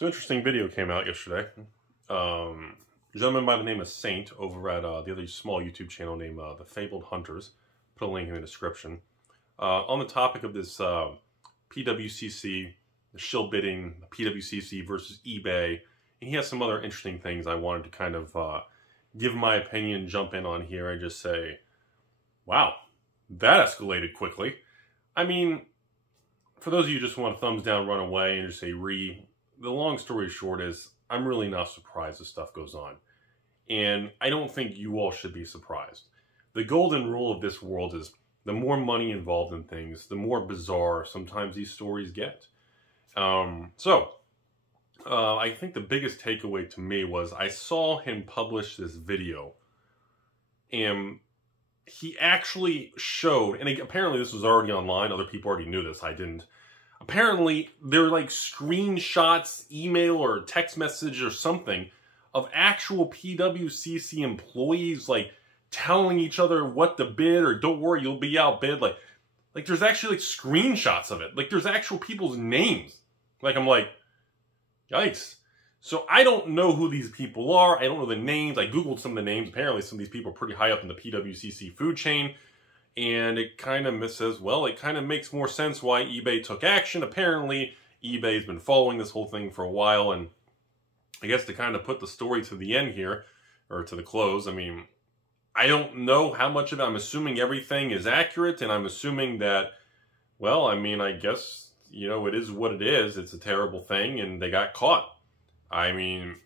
So interesting video came out yesterday. A gentleman by the name of Saint over at the other small YouTube channel named The Fabled Hunters. Put a link in the description. On the topic of this PWCC, the shill bidding, PWCC versus eBay, and he has some other interesting things I wanted to kind of give my opinion, jump in on here, and just say, wow, that escalated quickly. I mean, for those of you who just want a thumbs down, run away, and just say the long story short is, I'm really not surprised this stuff goes on. And I don't think you all should be surprised. The golden rule of this world is the more money involved in things, the more bizarre sometimes these stories get. I think the biggest takeaway to me was I saw him publish this video, and he actually showed, and apparently this was already online, other people already knew this, I didn't. Apparently, there were like screenshots, email or text message or something of actual PWCC employees like telling each other what to bid or don't worry, you'll be outbid. Like there's actually like screenshots of it. Like there's actual people's names. Like I'm like, yikes. So I don't know who these people are. I don't know the names. I Googled some of the names. Apparently some of these people are pretty high up in the PWCC food chain. And it kind of says, well, it kind of makes more sense why eBay took action. Apparently, eBay's been following this whole thing for a while. And I guess to kind of put the story to the end here, or to the close, I mean, I don't know how much of it. I'm assuming everything is accurate. And I'm assuming that, well, I mean, I guess, you know, it is what it is. It's a terrible thing. And they got caught. I mean,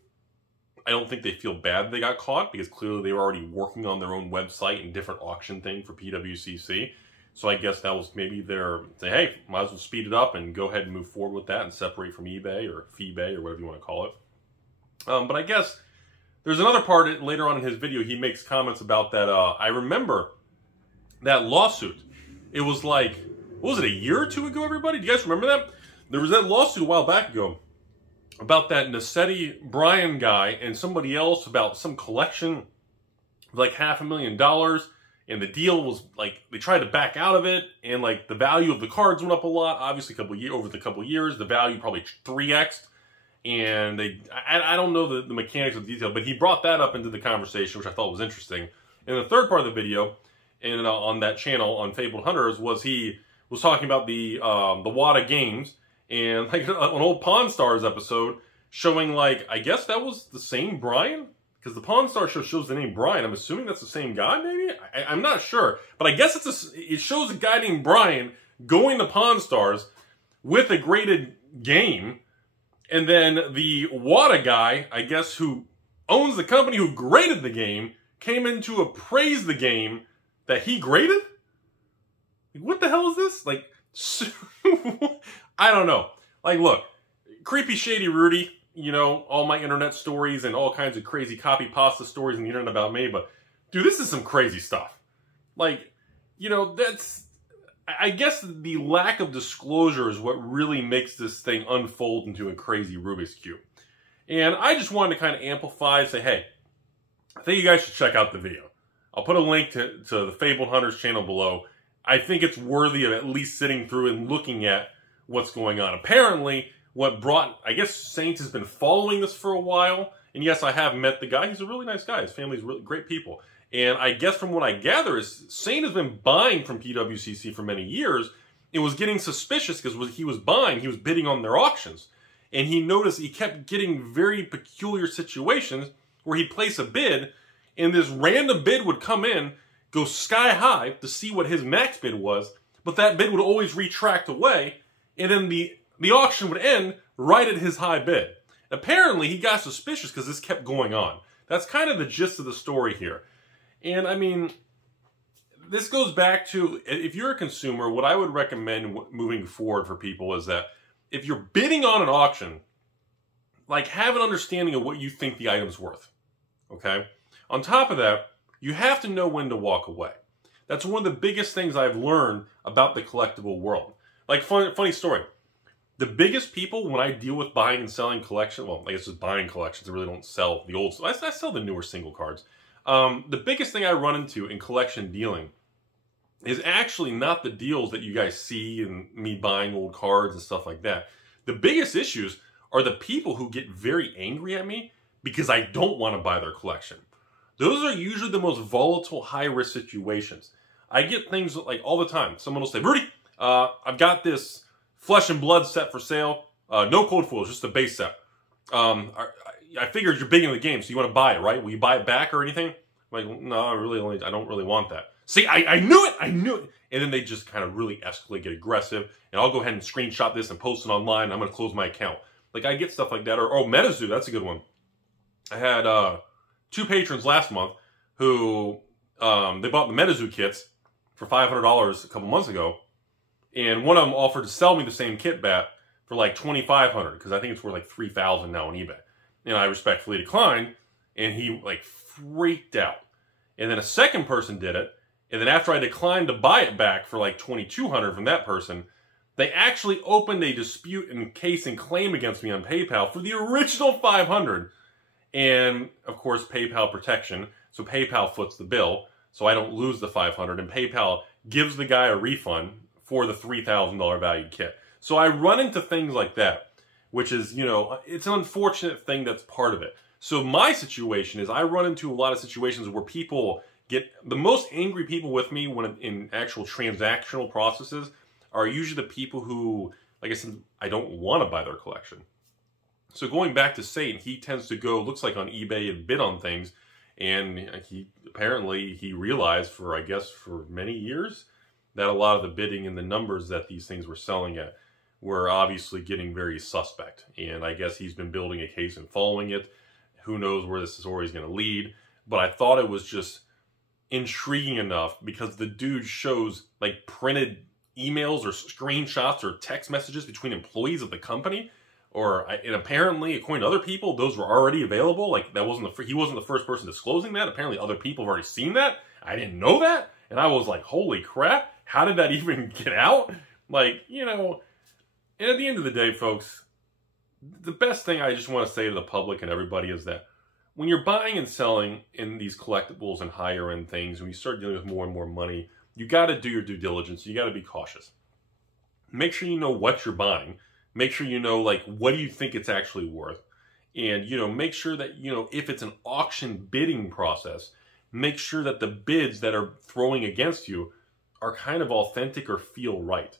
I don't think they feel bad they got caught because clearly they were already working on their own website and different auction thing for PWCC. So I guess that was maybe their, say, hey, might as well speed it up and go ahead and move forward with that and separate from eBay or FeeBay or whatever you want to call it. But I guess there's another part later on in his video he makes comments about that. I remember that lawsuit. It was like, what was it, a year or two ago, everybody? Do you guys remember that? There was that lawsuit a while back ago about that Nassetti Bryan guy and somebody else about some collection of like $500,000, and the deal was like they tried to back out of it, and like the value of the cards went up a lot. Obviously, over the couple of years, the value probably 3x'd, and I don't know the mechanics of the detail, but he brought that up into the conversation, which I thought was interesting. And the third part of the video, and on that channel on Fabled Hunters, was he was talking about the WATA games. And like an old Pawn Stars episode showing like, I guess that was the same Brian? Because the Pawn Stars show shows the name Brian. I'm assuming that's the same guy, maybe? I'm not sure. But I guess it shows a guy named Brian going to Pawn Stars with a graded game. And then the WATA guy, I guess, who owns the company who graded the game, came in to appraise the game that he graded? What the hell is this? Like, I don't know. Like, look, creepy, shady Rudy, you know, all my internet stories and all kinds of crazy copy pasta stories on the internet about me, but, dude, this is some crazy stuff. Like, you know, I guess the lack of disclosure is what really makes this thing unfold into a crazy Rubik's Cube. And I just wanted to kind of amplify and say, hey, I think you guys should check out the video. I'll put a link to the Fabled Hunters channel below. I think it's worthy of at least sitting through and looking at what's going on. Apparently, I guess Saint has been following this for a while. And yes, I have met the guy. He's a really nice guy. His family's really great people. And I guess from what I gather is Saint has been buying from PWCC for many years. It was getting suspicious because he was bidding on their auctions. And he noticed he kept getting very peculiar situations where he'd place a bid and this random bid would come in, go sky high to see what his max bid was, but that bid would always retract away, and then the auction would end right at his high bid. Apparently, he got suspicious because this kept going on. That's kind of the gist of the story here. And, I mean, this goes back to, if you're a consumer, what I would recommend moving forward for people is that if you're bidding on an auction, like, have an understanding of what you think the item's worth, okay? On top of that, you have to know when to walk away. That's one of the biggest things I've learned about the collectible world. Like, funny story. The biggest people, when I deal with buying and selling collections, well, I guess just buying collections, I really don't sell the old stuff. I sell the newer single cards. The biggest thing I run into in collection dealing is actually not the deals that you guys see and me buying old cards and stuff like that. The biggest issues are the people who get very angry at me because I don't want to buy their collection. Those are usually the most volatile, high-risk situations. I get things like all the time. Someone will say, Rudy, I've got this Flesh and Blood set for sale. No code foils, just a base set. I figured you're big into the game, so you want to buy it, right? Will you buy it back or anything? I'm like, no, I don't really want that. See, I knew it, I knew it. And then they just kind of really escalate, get aggressive. And I'll go ahead and screenshot this and post it online. And I'm going to close my account. Like, I get stuff like that. Or, oh, MetaZoo, that's a good one. I had 2 patrons last month who, they bought the MetaZoo kits for $500 a couple months ago. And one of them offered to sell me the same kit back for like $2,500 because I think it's worth like $3,000 now on eBay. And I respectfully declined, and he like freaked out. And then a second person did it, and then after I declined to buy it back for like $2,200 from that person, they actually opened a dispute and case and claim against me on PayPal for the original $500. And of course, PayPal protection, so PayPal foots the bill, so I don't lose the $500, and PayPal gives the guy a refund for the $3,000 valued kit. So I run into things like that, which is, you know, it's an unfortunate thing that's part of it. So my situation is I run into a lot of situations where people get, the most angry people with me when in actual transactional processes are usually the people who, like I said, I don't want to buy their collection. So going back to Satan, he tends to go, looks like on eBay and bid on things. And he realized for, I guess, for many years that a lot of the bidding and the numbers that these things were selling at were obviously getting very suspect. And I guess he's been building a case and following it. Who knows where this story is going to lead. But I thought it was just intriguing enough because the dude shows like printed emails or screenshots or text messages between employees of the company. And apparently, according to other people, those were already available. Like that wasn't he wasn't the first person disclosing that. Apparently other people have already seen that. I didn't know that. And I was like, holy crap. How did that even get out? Like, you know, and at the end of the day, folks, the best thing I just want to say to the public and everybody is that when you're buying and selling in these collectibles and higher end things, when you start dealing with more and more money, you got to do your due diligence. You got to be cautious. Make sure you know what you're buying. Make sure you know, like, what do you think it's actually worth? And, you know, make sure that, you know, if it's an auction bidding process, make sure that the bids that are throwing against you are kind of authentic or feel right.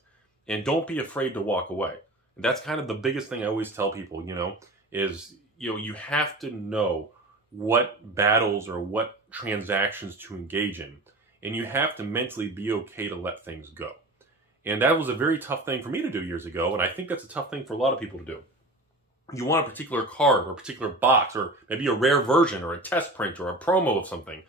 And don't be afraid to walk away. That's kind of the biggest thing I always tell people, you know, is, you know, you have to know what battles or what transactions to engage in. And you have to mentally be okay to let things go. And that was a very tough thing for me to do years ago. And I think that's a tough thing for a lot of people to do. You want a particular card or a particular box or maybe a rare version or a test print or a promo of something.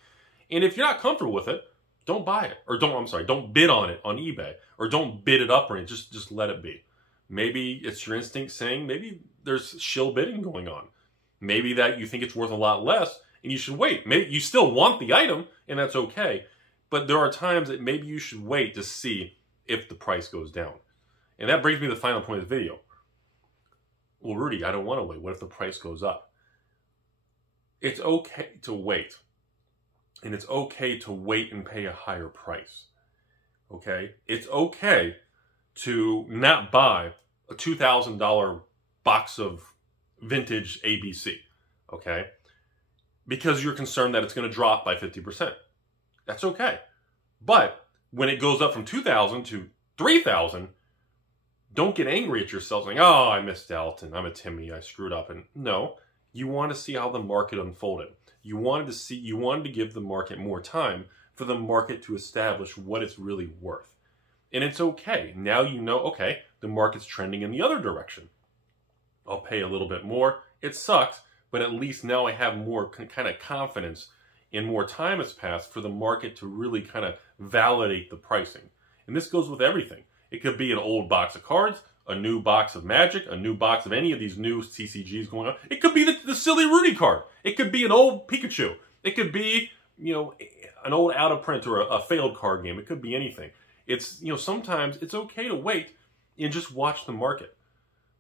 And if you're not comfortable with it, don't buy it. Or don't bid on it on eBay. Or don't bid it up or anything. Just let it be. Maybe it's your instinct saying maybe there's shill bidding going on. Maybe that you think it's worth a lot less and you should wait. Maybe you still want the item and that's okay. But there are times that maybe you should wait to see if the price goes down. And that brings me to the final point of the video. Well, Rudy, I don't want to wait. What if the price goes up? It's okay to wait. And it's okay to wait and pay a higher price. Okay? It's okay to not buy a $2,000 box of vintage ABC. Okay? Because you're concerned that it's going to drop by 50%. That's okay. But when it goes up from $2,000 to $3,000, don't get angry at yourself saying, oh, I missed out and I'm a Timmy, I screwed up. And no, you want to see how the market unfolded. You wanted to give the market more time for the market to establish what it's really worth. And it's okay. Now you know, okay, the market's trending in the other direction. I'll pay a little bit more. It sucks, but at least now I have more kind of confidence and more time has passed for the market to really kind of validate the pricing. And this goes with everything. It could be an old box of cards, a new box of Magic, a new box of any of these new CCGs going on. It could be the silly Rudy card. It could be an old Pikachu. It could be, you know, an old out of print or a failed card game. It could be anything. It's, you know, sometimes it's okay to wait and just watch the market.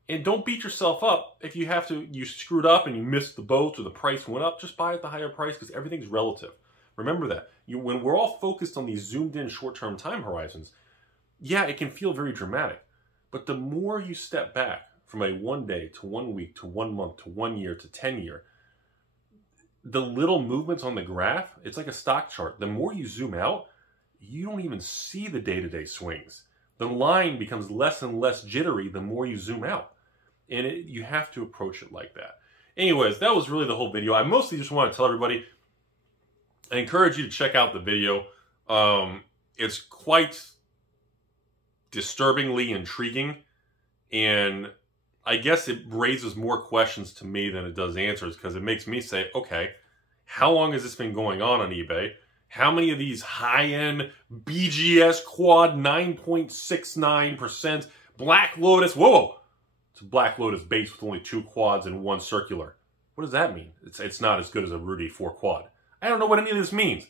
And don't beat yourself up if you screwed up and you missed the boat or the price went up. Just buy at the higher price because everything's relative. Remember that. When we're all focused on these zoomed in short-term time horizons, yeah, it can feel very dramatic. But the more you step back from a 1 day to 1 week to 1 month to 1 year to 10 year, the little movements on the graph, it's like a stock chart. The more you zoom out, you don't even see the day-to-day swings. The line becomes less and less jittery the more you zoom out. And you have to approach it like that. Anyways, that was really the whole video. I mostly just want to tell everybody, I encourage you to check out the video. It's quite disturbingly intriguing, and I guess it raises more questions to me than it does answers, because it makes me say, okay, how long has this been going on eBay? How many of these high-end BGS quad 9.69% Black Lotus, whoa, it's a Black Lotus base with only 2 quads and 1 circular. What does that mean? It's not as good as a Rudy 4 quad. I don't know what any of this means.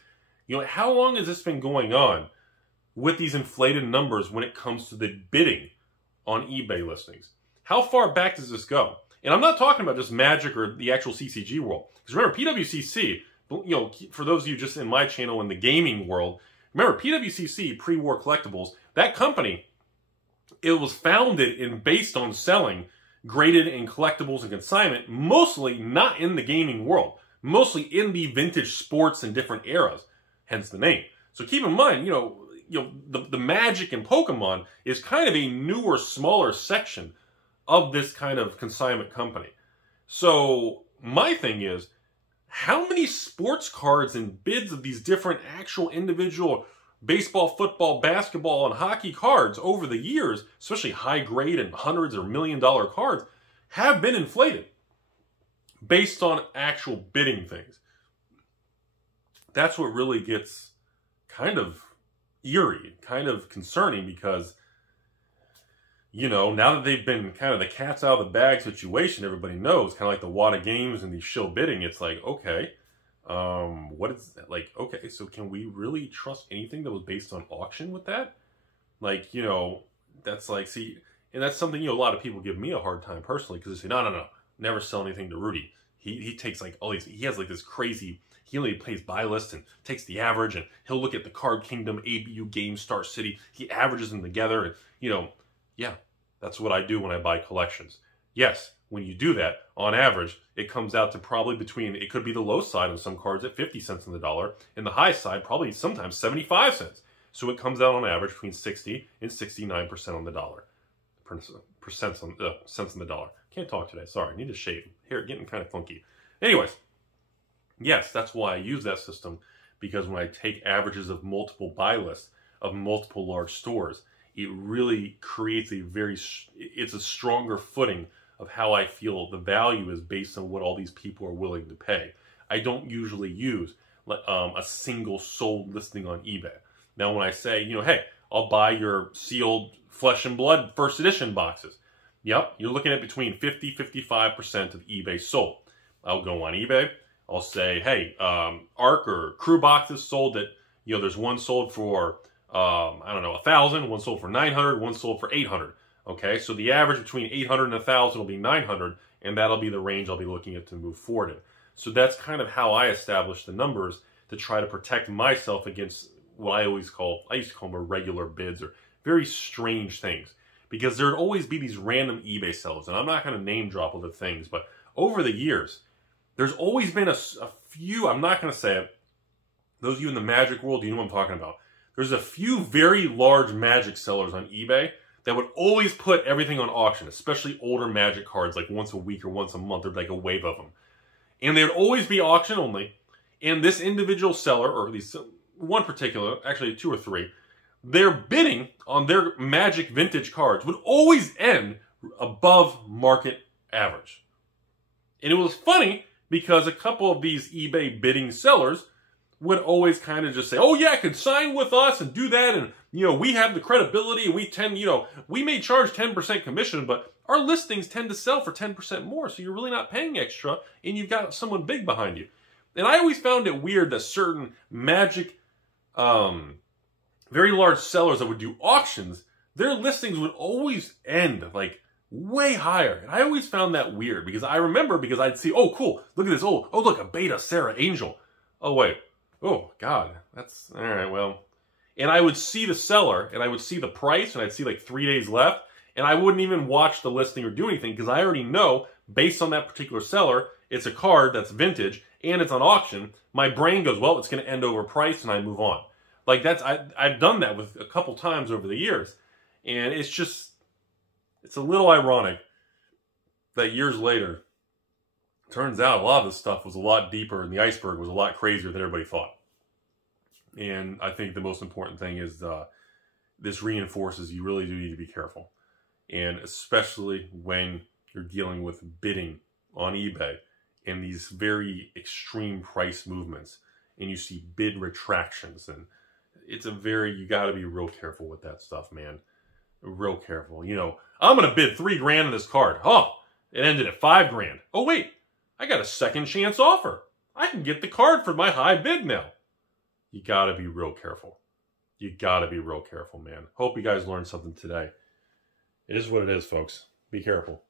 You know, how long has this been going on with these inflated numbers when it comes to the bidding on eBay listings? How far back does this go? And I'm not talking about just Magic or the actual CCG world. Because remember, PWCC, you know, for those of you just in my channel in the gaming world, remember PWCC, Pre-War Collectibles, that company, it was founded and based on selling graded and collectibles and consignment, mostly not in the gaming world, mostly in the vintage sports and different eras, hence the name. So keep in mind, the Magic and Pokemon is kind of a newer, smaller section of this kind of consignment company. So my thing is, how many sports cards and bids of these different actual individual baseball, football, basketball, and hockey cards over the years, especially high grade and hundreds or $1 million cards, have been inflated based on actual bidding things? That's what really gets kind of eerie, kind of concerning, because, you know, now that they've been kind of the cat's out of the bag situation, everybody knows, kind of like the WATA games and these shill bidding, it's like, okay, what is that? Like, okay, so can we really trust anything that was based on auction with that? Like, you know, that's like, see, and that's something, you know, a lot of people give me a hard time personally, because they say, no, never sell anything to Rudy. He takes like all these, he has like this crazy, he only plays buy lists and takes the average, and he'll look at the Card Kingdom, ABU, Game Star City, he averages them together, and, you know, yeah, that's what I do when I buy collections. Yes, when you do that, on average, it comes out to probably between, it could be the low side of some cards at 50 cents on the dollar, and the high side probably sometimes 75 cents. So it comes out on average between 60 and 69% on the dollar. Cents on the dollar. Can't talk today, sorry, I need to shave. Hair getting kind of funky. Anyways, yes, that's why I use that system, because when I take averages of multiple buy lists of multiple large stores, it really creates it's a stronger footing of how I feel the value is based on what all these people are willing to pay. I don't usually use a single sold listing on eBay. Now, when I say, you know, hey, I'll buy your sealed Flesh and Blood first edition boxes. Yep, you're looking at between 50-55% of eBay sold. I'll go on eBay. I'll say, hey, ARC or Crew boxes sold at, you know, there's one sold for, I don't know, 1,000, one sold for 900, one sold for 800. Okay, so the average between 800 and 1,000 will be 900, and that'll be the range I'll be looking at to move forward in. So that's kind of how I establish the numbers to try to protect myself against what I used to call them irregular bids or very strange things. Because there'd always be these random eBay sellers, and I'm not going to name drop other things, but over the years, there's always been a few, I'm not going to say it, those of you in the Magic world, you know what I'm talking about. There's a few very large Magic sellers on eBay that would always put everything on auction, especially older Magic cards, like once a week or once a month. There'd like a wave of them. And they would always be auction only. And this individual seller, or these one particular, actually 2 or 3, their bidding on their Magic vintage cards would always end above market average. And it was funny because a couple of these eBay bidding sellers would always kind of just say, oh yeah, consign with us and do that, and, you know, we have the credibility, and we tend, you know, we may charge 10% commission, but our listings tend to sell for 10% more, so you're really not paying extra, and you've got someone big behind you. And I always found it weird that certain Magic, very large sellers that would do auctions, their listings would always end, like, way higher. And I always found that weird, because I remember, because I'd see, oh cool, look at this, oh look, a Beta Sarah Angel. Oh wait, oh God, that's, alright, well. And I would see the seller, and I would see the price, and I'd see like 3 days left, And I wouldn't even watch the listing or do anything because I already know, based on that particular seller, it's a card that's vintage and it's on auction. My brain goes, well, it's going to end overpriced, and I move on. Like I've done that with a couple times over the years. And it's a little ironic that years later, turns out a lot of this stuff was a lot deeper and the iceberg was a lot crazier than everybody thought. And I think the most important thing is this reinforces you really do need to be careful. And especially when you're dealing with bidding on eBay and these very extreme price movements and you see bid retractions, and you got to be real careful with that stuff, man. Real careful. You know, I'm going to bid $3,000 on this card. Oh, it ended at $5,000. Oh, wait, I got a second chance offer. I can get the card for my high bid now. You got to be real careful. You got to be real careful, man. Hope you guys learned something today. It is what it is, folks. Be careful.